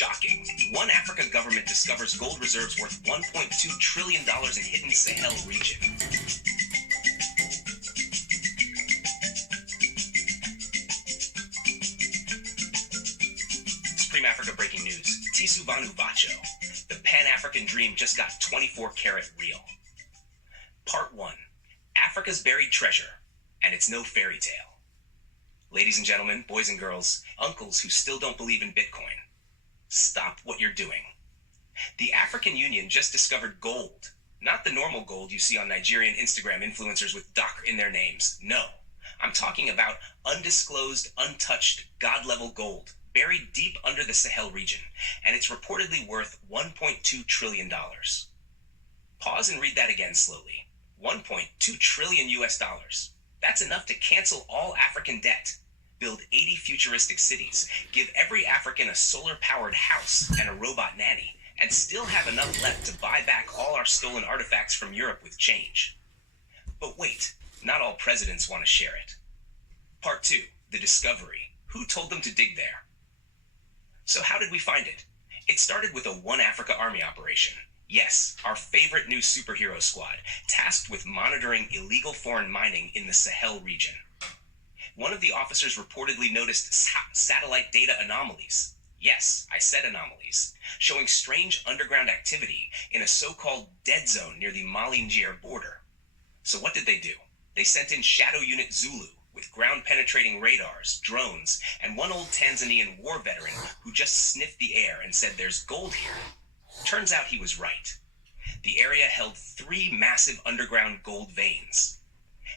Shocking. One Africa government discovers gold reserves worth $1.2 trillion in hidden Sahel region. Supreme Africa breaking news. Tisu Vanu Vacho. The Pan-African dream just got 24-karat real. Part 1. Africa's buried treasure, and it's no fairy tale. Ladies and gentlemen, boys and girls, uncles who still don't believe in Bitcoin, stop what you're doing. The African Union just discovered gold, not the normal gold you see on Nigerian Instagram influencers with Doc in their names. No, I'm talking about undisclosed, untouched, God-level gold, buried deep under the Sahel region, and it's reportedly worth $1.2 trillion. Pause and read that again slowly. 1.2 trillion US dollars. That's enough to cancel all African debt, build 80 futuristic cities, give every African a solar-powered house and a robot nanny, and still have enough left to buy back all our stolen artifacts from Europe with change. But wait, not all presidents want to share it. Part 2, the discovery. Who told them to dig there? So how did we find it? It started with a One Africa Army operation. Yes, our favorite new superhero squad, tasked with monitoring illegal foreign mining in the Sahel region. One of the officers reportedly noticed satellite data anomalies. Yes, I said anomalies, showing strange underground activity in a so-called dead zone near the Mali-Niger border. So what did they do? They sent in Shadow Unit Zulu with ground-penetrating radars, drones, and one old Tanzanian war veteran who just sniffed the air and said there's gold here. Turns out he was right. The area held 3 massive underground gold veins,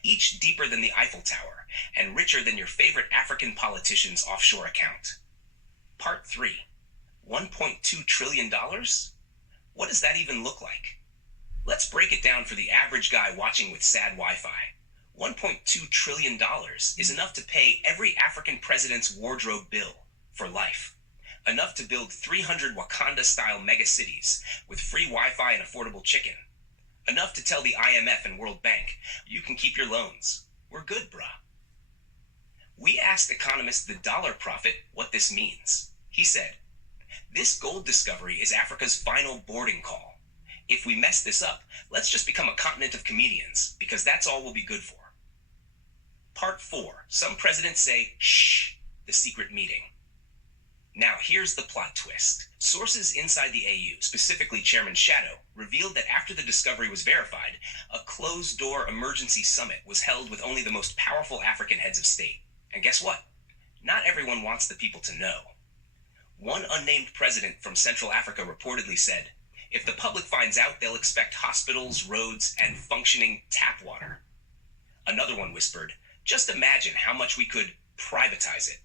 each deeper than the Eiffel Tower and richer than your favorite African politician's offshore account. Part 3. $1.2 trillion? What does that even look like? Let's break it down for the average guy watching with sad Wi-Fi. $1.2 trillion is enough to pay every African president's wardrobe bill for life. Enough to build 300 Wakanda-style megacities with free Wi-Fi and affordable chicken. Enough to tell the IMF and World Bank, you can keep your loans. We're good, bruh. We asked economist The Dollar Prophet what this means. He said, this gold discovery is Africa's final boarding call. If we mess this up, let's just become a continent of comedians, because that's all we'll be good for. Part 4. Some presidents say, shh, the secret meeting. Now, here's the plot twist. Sources inside the AU, specifically Chairman Shadow, revealed that after the discovery was verified, a closed-door emergency summit was held with only the most powerful African heads of state. And guess what? Not everyone wants the people to know. One unnamed president from Central Africa reportedly said, if the public finds out, they'll expect hospitals, roads, and functioning tap water. Another one whispered, just imagine how much we could privatize it.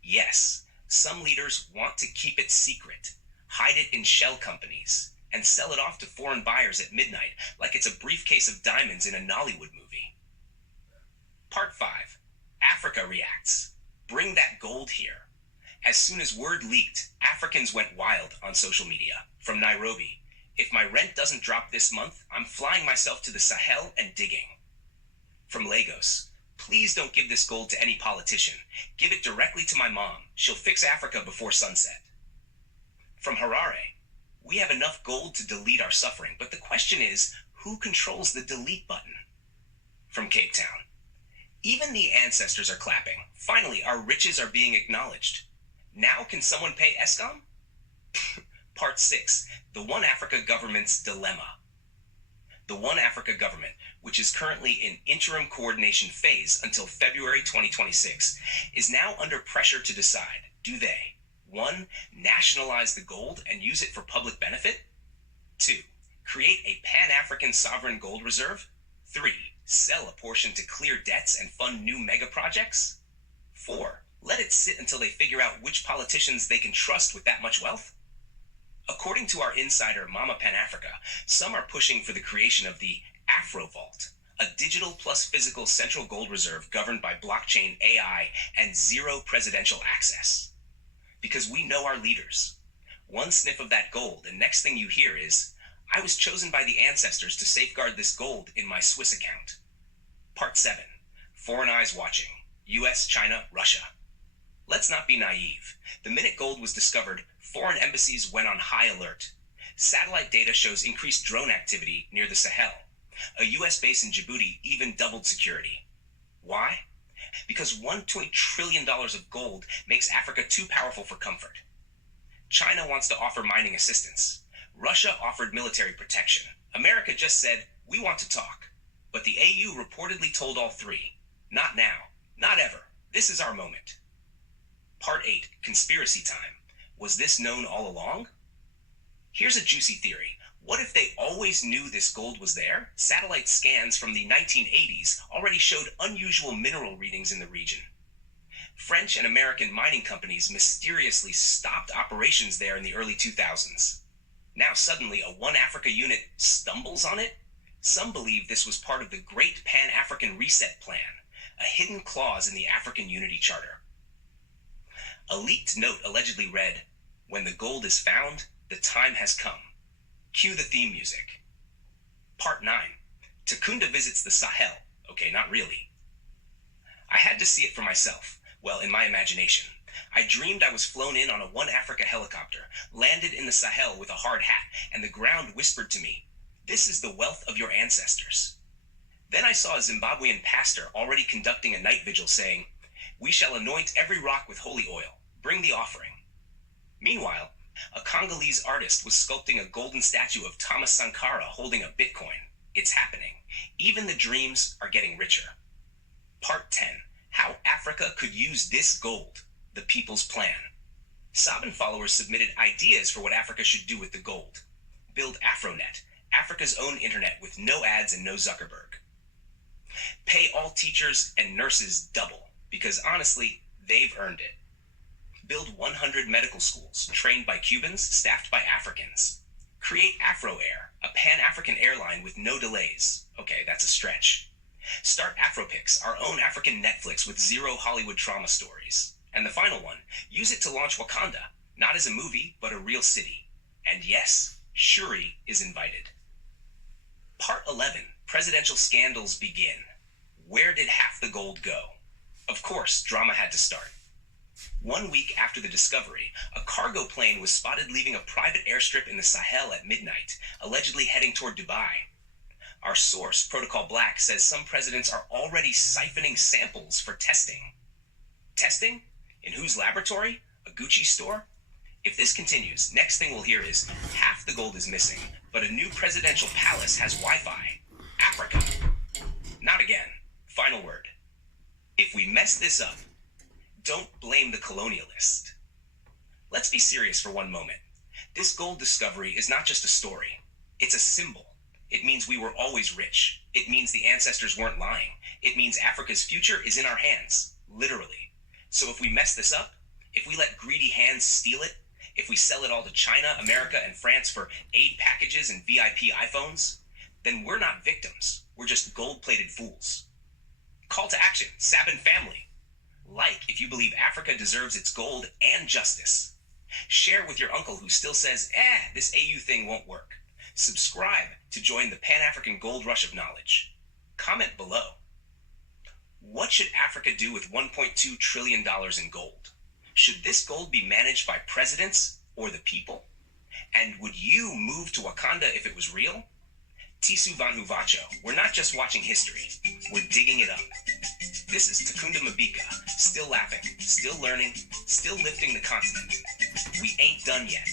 Yes. Some leaders want to keep it secret, hide it in shell companies, and sell it off to foreign buyers at midnight like it's a briefcase of diamonds in a Nollywood movie. Part 5. Africa reacts. Bring that gold here. As soon as word leaked, Africans went wild on social media. From Nairobi, if my rent doesn't drop this month, I'm flying myself to the Sahel and digging. From Lagos, please don't give this gold to any politician. Give it directly to my mom. She'll fix Africa before sunset. From Harare, we have enough gold to delete our suffering, but the question is, who controls the delete button? From Cape Town, even the ancestors are clapping. Finally, our riches are being acknowledged. Now can someone pay Eskom? Part 6, the One Africa government's dilemma. The One Africa government, which is currently in interim coordination phase until February 2026, is now under pressure to decide, do they, 1. Nationalize the gold and use it for public benefit? 2. Create a Pan-African sovereign gold reserve? 3. Sell a portion to clear debts and fund new mega projects? 4. Let it sit until they figure out which politicians they can trust with that much wealth? According to our insider Mama Pan Africa, some are pushing for the creation of the AfroVault, a digital plus physical central gold reserve governed by blockchain, AI, and zero presidential access. Because we know our leaders. One sniff of that gold, and next thing you hear is, I was chosen by the ancestors to safeguard this gold in my Swiss account. Part 7. Foreign eyes watching. US, China, Russia. Let's not be naive. The minute gold was discovered, Foreign embassies went on high alert. Satellite data shows increased drone activity near the Sahel. A U.S. base in Djibouti even doubled security. Why? Because $1.2 trillion of gold makes Africa too powerful for comfort. China wants to offer mining assistance. Russia offered military protection. America just said, we want to talk. But the AU reportedly told all three, not now, not ever. This is our moment. Part 8, Conspiracy Time. Was this known all along? Here's a juicy theory. What if they always knew this gold was there? Satellite scans from the 1980s already showed unusual mineral readings in the region. French and American mining companies mysteriously stopped operations there in the early 2000s. Now suddenly a One Africa unit stumbles on it? Some believe this was part of the Great Pan-African Reset Plan, a hidden clause in the African Unity Charter. A leaked note allegedly read, "When the gold is found, the time has come." Cue the theme music. Part 9. Takunda visits the Sahel. Okay, not really. I had to see it for myself. Well, in my imagination. I dreamed I was flown in on a One Africa helicopter, landed in the Sahel with a hard hat, and the ground whispered to me, "This is the wealth of your ancestors." Then I saw a Zimbabwean pastor already conducting a night vigil saying, "We shall anoint every rock with holy oil. Bring the offering." Meanwhile, a Congolese artist was sculpting a golden statue of Thomas Sankara holding a Bitcoin. It's happening. Even the dreams are getting richer. Part 10. How Africa could use this gold. The People's Plan. Sabin followers submitted ideas for what Africa should do with the gold. Build Afronet, Africa's own internet with no ads and no Zuckerberg. Pay all teachers and nurses double, because honestly, they've earned it. Build 100 medical schools, trained by Cubans, staffed by Africans. Create AfroAir, a Pan-African airline with no delays. Okay, that's a stretch. Start Afropix, our own African Netflix with zero Hollywood trauma stories. And the final one, use it to launch Wakanda, not as a movie, but a real city. And yes, Shuri is invited. Part 11, Presidential Scandals begin. Where did half the gold go? Of course, drama had to start. 1 week after the discovery, a cargo plane was spotted leaving a private airstrip in the Sahel at midnight, allegedly heading toward Dubai. Our source, Protocol Black, says some presidents are already siphoning samples for testing. Testing? In whose laboratory? A Gucci store? If this continues, next thing we'll hear is half the gold is missing, but a new presidential palace has Wi-Fi. Africa. Not again. Final word. If we mess this up, don't blame the colonialist. Let's be serious for one moment. This gold discovery is not just a story. It's a symbol. It means we were always rich. It means the ancestors weren't lying. It means Africa's future is in our hands, literally. So if we mess this up, if we let greedy hands steal it, if we sell it all to China, America, and France for aid packages and VIP iPhones, then we're not victims. We're just gold-plated fools. Call to action, Sabin family. Like if you believe Africa deserves its gold and justice. Share with your uncle who still says, this AU thing won't work. Subscribe to join the Pan-African gold rush of knowledge. Comment below. What should Africa do with $1.2 trillion in gold? Should this gold be managed by presidents or the people? And would you move to Wakanda if it was real? Tisu Vanhu Vacho, we're not just watching history, we're digging it up. This is Takunda Mabika, still laughing, still learning, still lifting the continent. We ain't done yet.